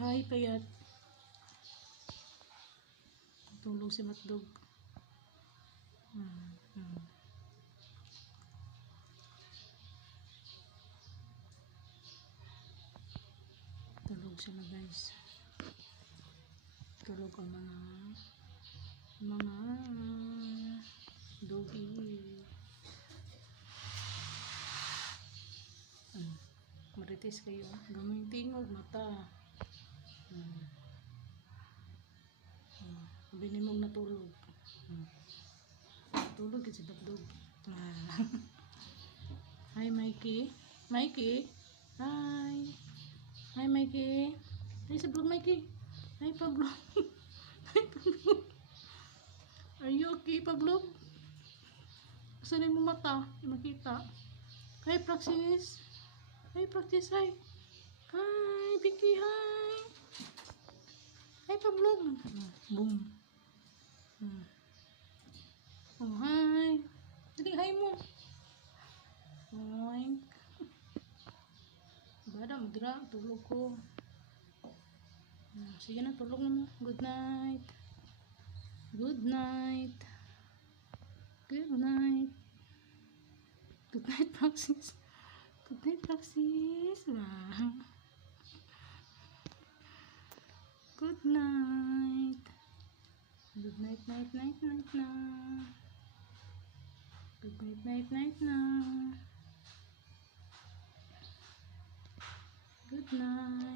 Hi, payat. Tulog si Matdog. Tulog sila guys. Tulog ang mga doggy. Marites kayo. Gamay tingog mata. Binimog na tulog. Tulog si Matdog. Hi, Mikey. Mikey. Hi. Hi, Mikey. Hi, sa vlog, Mikey. Hi, Pablo. Hi, Pablo. Are you okay, Pablo? Saan mo mata? Makita. Hi, Praxis. Hi, Praxis. Hi. Hi, Vicky. Hi. Hi, Pablo. Boom. Oh, hi. Dali, hi mo. Hi. Bada, magra. Tulog ko. Sige na, tulog na mo. Good night. Good night. Good night. Good night, Praxis. Good night, Praxis. Good night. Good night, night, night, night na. Good night, night, night na. Good night.